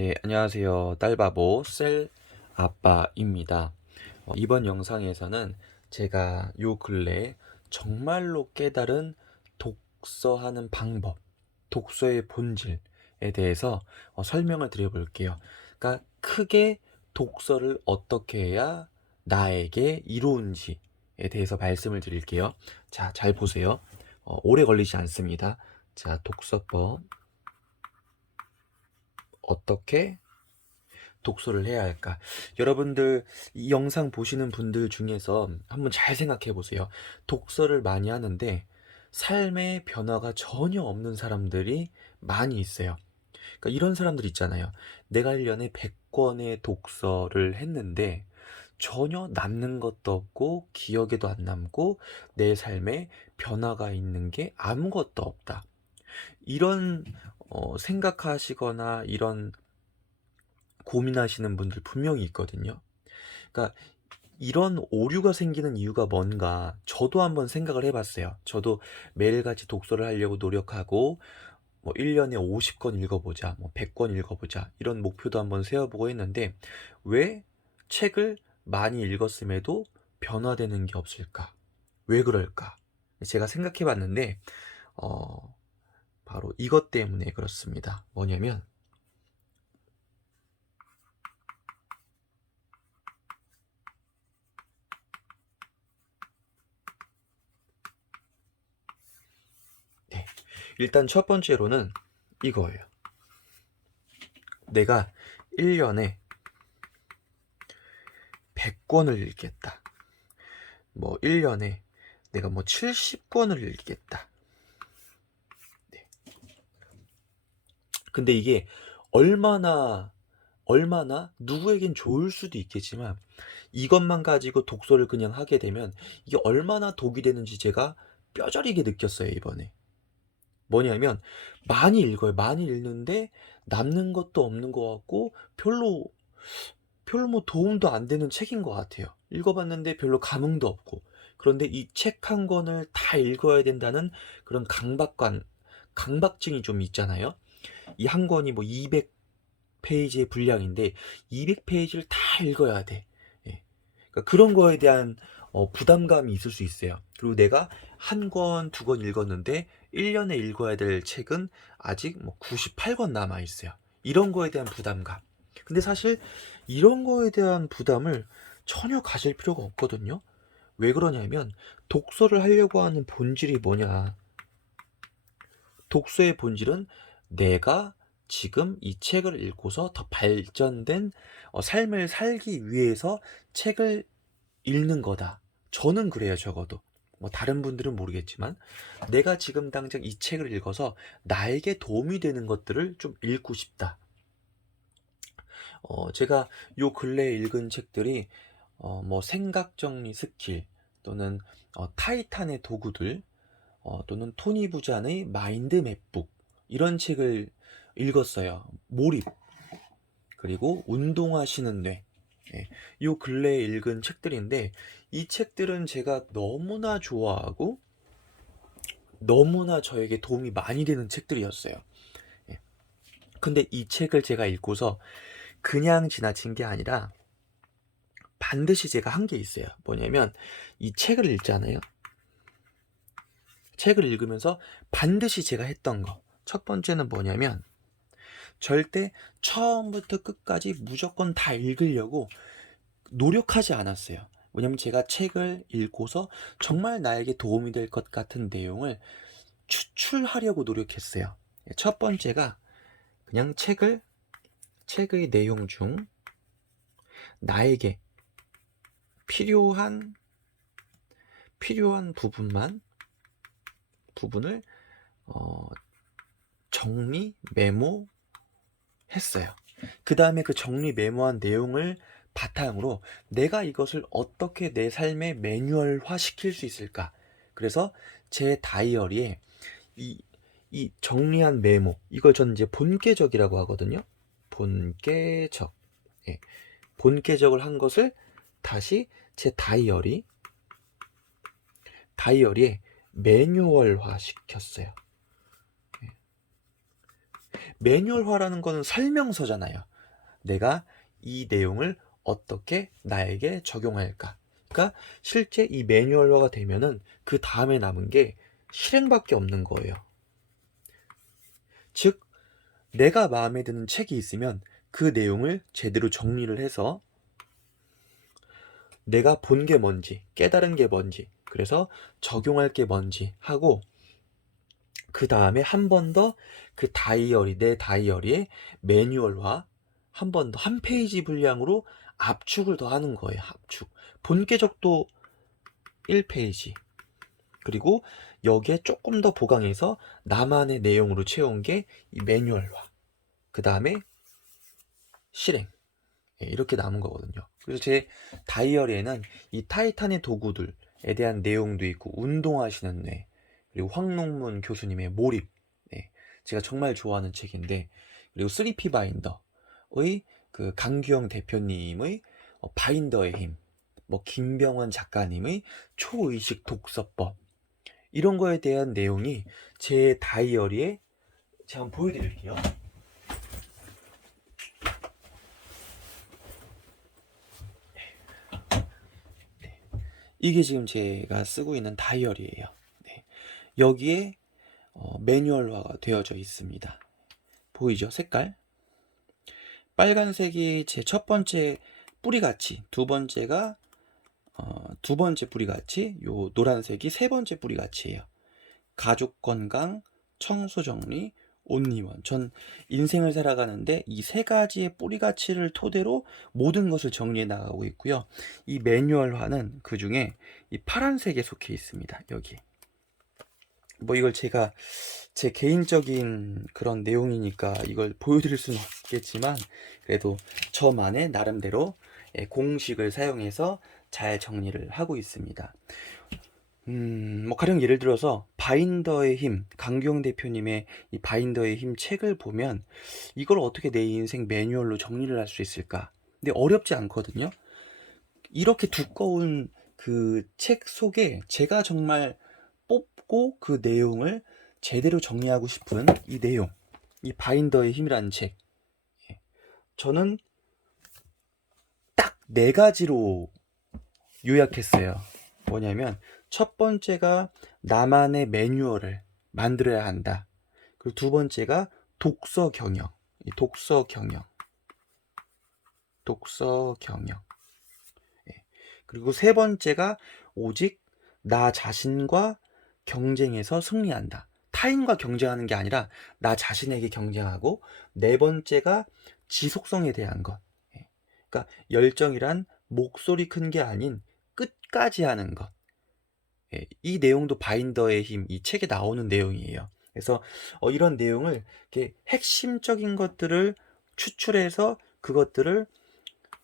네, 안녕하세요. 딸바보 셀 아빠입니다. 이번 영상에서는 제가 요 근래에 정말로 깨달은 독서하는 방법, 독서의 본질에 대해서 설명을 드려볼게요. 그러니까 크게 독서를 어떻게 해야 나에게 이로운지에 대해서 말씀을 드릴게요. 자, 잘 보세요. 오래 걸리지 않습니다. 자, 독서법 어떻게 독서를 해야 할까? 여러분들 이 영상 보시는 분들 중에서 한번 잘 생각해 보세요. 독서를 많이 하는데 삶의 변화가 전혀 없는 사람들이 많이 있어요. 그러니까 이런 사람들 있잖아요. 내가 1년에 100권의 독서를 했는데 전혀 남는 것도 없고 기억에도 안 남고 내 삶에 변화가 있는 게 아무것도 없다. 이런 생각하시거나 이런 고민하시는 분들 분명히 있거든요. 그러니까 이런 오류가 생기는 이유가 뭔가 저도 한번 생각을 해 봤어요. 저도 매일같이 독서를 하려고 노력하고 1 년에 50권 읽어 보자, 100권 읽어 보자 이런 목표도 한번 세워 보고 했는데 왜 책을 많이 읽었음에도 변화되는 게 없을까? 왜 그럴까? 제가 생각해 봤는데 어 바로 이것 때문에 그렇습니다. 뭐냐면 네. 일단 첫 번째로는 이거예요. 내가 1년에 100권을 읽겠다. 1년에 내가 70권을 읽겠다. 네. 근데 이게 얼마나, 얼마나 누구에겐 좋을 수도 있겠지만 이것만 가지고 독서를 그냥 하게 되면 이게 얼마나 독이 되는지 제가 뼈저리게 느꼈어요, 이번에. 뭐냐면 많이 읽어요. 많이 읽는데 남는 것도 없는 것 같고 별로 도움도 안 되는 책인 것 같아요. 읽어봤는데 별로 감흥도 없고. 그런데 이 책 한 권을 다 읽어야 된다는 그런 강박증이 좀 있잖아요. 이 한 권이 200 페이지의 분량인데 200 페이지를 다 읽어야 돼. 예. 그러니까 그런 거에 대한 부담감이 있을 수 있어요. 그리고 내가 한 권, 두 권 읽었는데 1 년에 읽어야 될 책은 아직 98권 남아 있어요. 이런 거에 대한 부담감. 근데 사실 이런 거에 대한 부담을 전혀 가질 필요가 없거든요. 왜 그러냐면 독서를 하려고 하는 본질이 뭐냐. 독서의 본질은 내가 지금 이 책을 읽고서 더 발전된 삶을 살기 위해서 책을 읽는 거다. 저는 그래요, 적어도. 다른 분들은 모르겠지만 내가 지금 당장 이 책을 읽어서 나에게 도움이 되는 것들을 좀 읽고 싶다. 제가 요 근래에 읽은 책들이 생각 정리 스킬 또는 타이탄의 도구들 또는 토니 부잔의 마인드 맵북 이런 책을 읽었어요. 몰입 그리고 운동하시는 뇌. 예. 요 근래에 읽은 책들인데 이 책들은 제가 너무나 좋아하고 너무나 저에게 도움이 많이 되는 책들이었어요. 예. 근데 이 책을 제가 읽고서 그냥 지나친 게 아니라 반드시 제가 한 게 있어요. 뭐냐면 이 책을 읽잖아요. 책을 읽으면서 반드시 제가 했던 거. 첫 번째는 뭐냐면 절대 처음부터 끝까지 무조건 다 읽으려고 노력하지 않았어요. 왜냐면 제가 책을 읽고서 정말 나에게 도움이 될 것 같은 내용을 추출하려고 노력했어요. 첫 번째가 그냥 책의 내용 중 나에게 필요한 부분을 어, 정리 메모했어요. 그 다음에 그 정리 메모한 내용을 바탕으로 내가 이것을 어떻게 내 삶에 매뉴얼화 시킬 수 있을까? 그래서 제 다이어리에 이, 이 정리한 메모, 이걸 저는 이제 본계적이라고 하거든요. 본계적. 예. 본계적을 한 것을 다시 제 다이어리에 매뉴얼화 시켰어요. 매뉴얼화라는 거는 설명서잖아요. 내가 이 내용을 어떻게 나에게 적용할까. 그러니까 실제 이 매뉴얼화가 되면은 그 다음에 남은 게 실행밖에 없는 거예요. 즉, 내가 마음에 드는 책이 있으면 그 내용을 제대로 정리를 해서 내가 본 게 뭔지, 깨달은 게 뭔지, 그래서 적용할 게 뭔지 하고, 그 다음에 한 번 더 그 다이어리, 내 다이어리에 매뉴얼화 한 번 더 한 페이지 분량으로 압축을 더 하는 거예요. 압축. 본계적도 1페이지. 그리고 여기에 조금 더 보강해서 나만의 내용으로 채운 게 이 매뉴얼화. 그 다음에 실행. 이렇게 남은 거거든요. 그래서 제 다이어리에는 이 타이탄의 도구들에 대한 내용도 있고, 운동하시는 뇌, 그리고 황농문 교수님의 몰입, 제가 정말 좋아하는 책인데, 그리고 쓰리피 바인더의 그 강규영 대표님의 바인더의 힘, 뭐 김병원 작가님의 초의식 독서법, 이런 거에 대한 내용이 제 다이어리에 제가 한번 보여드릴게요. 이게 지금 제가 쓰고 있는 다이어리예요. 네. 여기에 매뉴얼화가 되어져 있습니다. 보이죠? 색깔. 빨간색이 제 첫 번째 뿌리같이, 두 번째가 두 번째 뿌리같이, 요 노란색이 세 번째 뿌리같이예요. 가족 건강, 청소 정리, 온리원. 전 인생을 살아가는데 이 세 가지의 뿌리가치를 토대로 모든 것을 정리해 나가고 있고요. 이 매뉴얼화는 그 중에 이 파란색에 속해 있습니다. 여기. 뭐 이걸 제가 제 개인적인 그런 내용이니까 이걸 보여드릴 수는 없겠지만, 그래도 저만의 나름대로 공식을 사용해서 잘 정리를 하고 있습니다. 뭐 가령 예를 들어서 바인더의 힘, 강경 대표님의 이 바인더의 힘 책을 보면 이걸 어떻게 내 인생 매뉴얼로 정리를 할 수 있을까? 근데 어렵지 않거든요. 이렇게 두꺼운 그 책 속에 제가 정말 뽑고 그 내용을 제대로 정리하고 싶은 이 내용, 이 바인더의 힘이라는 책, 저는 딱 4가지로 요약했어요. 뭐냐면 첫 번째가 나만의 매뉴얼을 만들어야 한다. 그리고 두 번째가 독서 경영. 독서 경영. 독서 경영. 그리고 세 번째가 오직 나 자신과 경쟁해서 승리한다. 타인과 경쟁하는 게 아니라 나 자신에게 경쟁하고, 네 번째가 지속성에 대한 것. 그러니까 열정이란 목소리 큰 게 아닌 끝까지 하는 것. 이 내용도 바인더의 힘, 이 책에 나오는 내용이에요. 그래서 이런 내용을 이렇게 핵심적인 것들을 추출해서 그것들을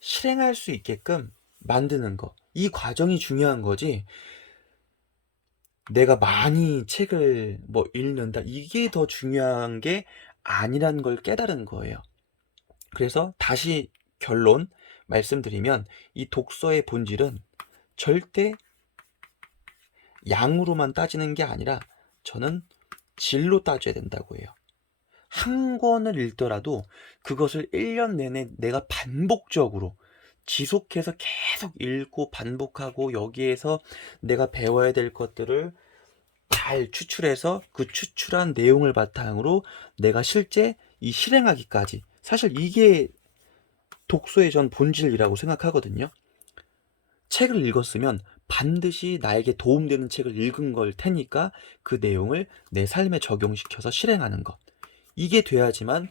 실행할 수 있게끔 만드는 거. 이 과정이 중요한 거지. 내가 많이 책을 뭐 읽는다, 이게 더 중요한 게 아니라는 걸 깨달은 거예요. 그래서 다시 결론 말씀드리면, 이 독서의 본질은 절대 양으로만 따지는 게 아니라 저는 질로 따져야 된다고 해요. 한 권을 읽더라도 그것을 1년 내내 내가 반복적으로 지속해서 계속 읽고 반복하고, 여기에서 내가 배워야 될 것들을 잘 추출해서 그 추출한 내용을 바탕으로 내가 실제 이 실행하기까지, 사실 이게 독서의 전 본질이라고 생각하거든요. 책을 읽었으면 반드시 나에게 도움되는 책을 읽은 걸 테니까 그 내용을 내 삶에 적용시켜서 실행하는 것, 이게 돼야지만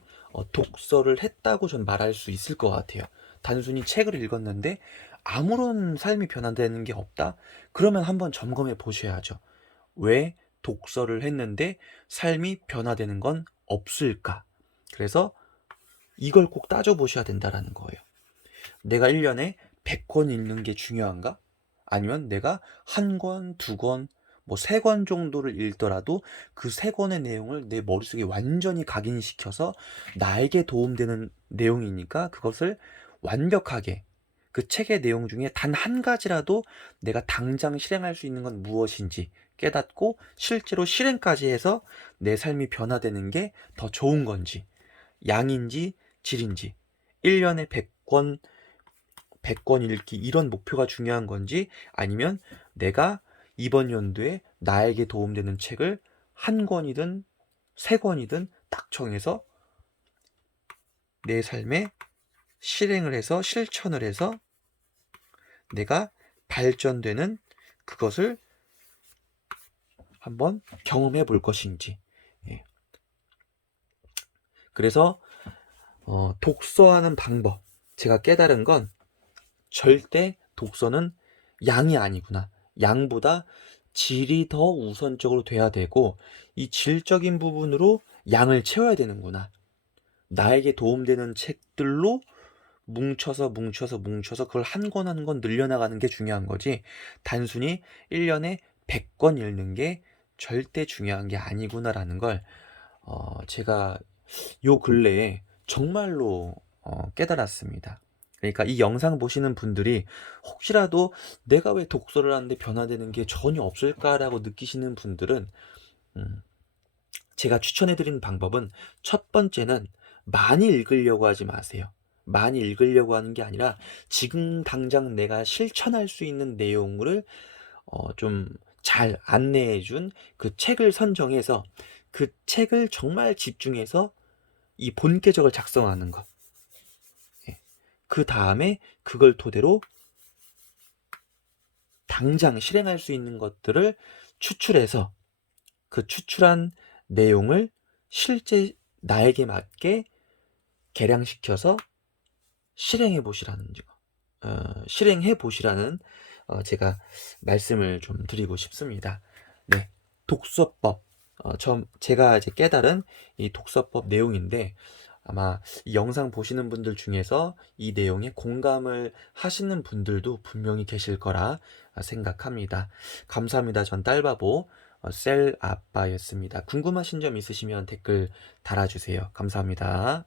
독서를 했다고 전 말할 수 있을 것 같아요. 단순히 책을 읽었는데 아무런 삶이 변화되는 게 없다? 그러면 한번 점검해 보셔야죠. 왜 독서를 했는데 삶이 변화되는 건 없을까? 그래서 이걸 꼭 따져보셔야 된다라는 거예요. 내가 1년에 100권 읽는 게 중요한가? 아니면 내가 한 권, 두 권, 뭐 3권 정도를 읽더라도 그 3권의 내용을 내 머릿속에 완전히 각인시켜서 나에게 도움되는 내용이니까 그것을 완벽하게, 그 책의 내용 중에 단 한 가지라도 내가 당장 실행할 수 있는 건 무엇인지 깨닫고 실제로 실행까지 해서 내 삶이 변화되는 게 더 좋은 건지, 양인지 질인지, 1년에 100권 읽기 이런 목표가 중요한 건지, 아니면 내가 이번 연도에 나에게 도움되는 책을 한 권이든 세 권이든 딱 정해서 내 삶에 실행을 해서 실천을 해서 내가 발전되는 그것을 한번 경험해 볼 것인지. 예. 그래서 독서하는 방법, 제가 깨달은 건 절대 독서는 양이 아니구나. 양보다 질이 더 우선적으로 돼야 되고, 이 질적인 부분으로 양을 채워야 되는구나. 나에게 도움되는 책들로 뭉쳐서 그걸 한 권 한 권 늘려나가는 게 중요한 거지, 단순히 1년에 100권 읽는 게 절대 중요한 게 아니구나라는 걸 제가 요 근래에 정말로 깨달았습니다. 그러니까 이 영상 보시는 분들이 혹시라도 내가 왜 독서를 하는데 변화되는 게 전혀 없을까라고 느끼시는 분들은, 제가 추천해드리는 방법은, 첫 번째는 많이 읽으려고 하지 마세요. 많이 읽으려고 하는 게 아니라 지금 당장 내가 실천할 수 있는 내용을 좀 잘 안내해 준 그 책을 선정해서 그 책을 정말 집중해서 이 본계적을 작성하는 것. 예. 그 다음에 그걸 토대로 당장 실행할 수 있는 것들을 추출해서 그 추출한 내용을 실제 나에게 맞게 개량시켜서 실행해 보시라는 실행해 보시라는 제가 말씀을 좀 드리고 싶습니다. 네, 독서법, 제가 이제 깨달은 이 독서법 내용인데, 아마 이 영상 보시는 분들 중에서 이 내용에 공감을 하시는 분들도 분명히 계실 거라 생각합니다. 감사합니다. 전 딸바보 셀 아빠였습니다. 궁금하신 점 있으시면 댓글 달아주세요. 감사합니다.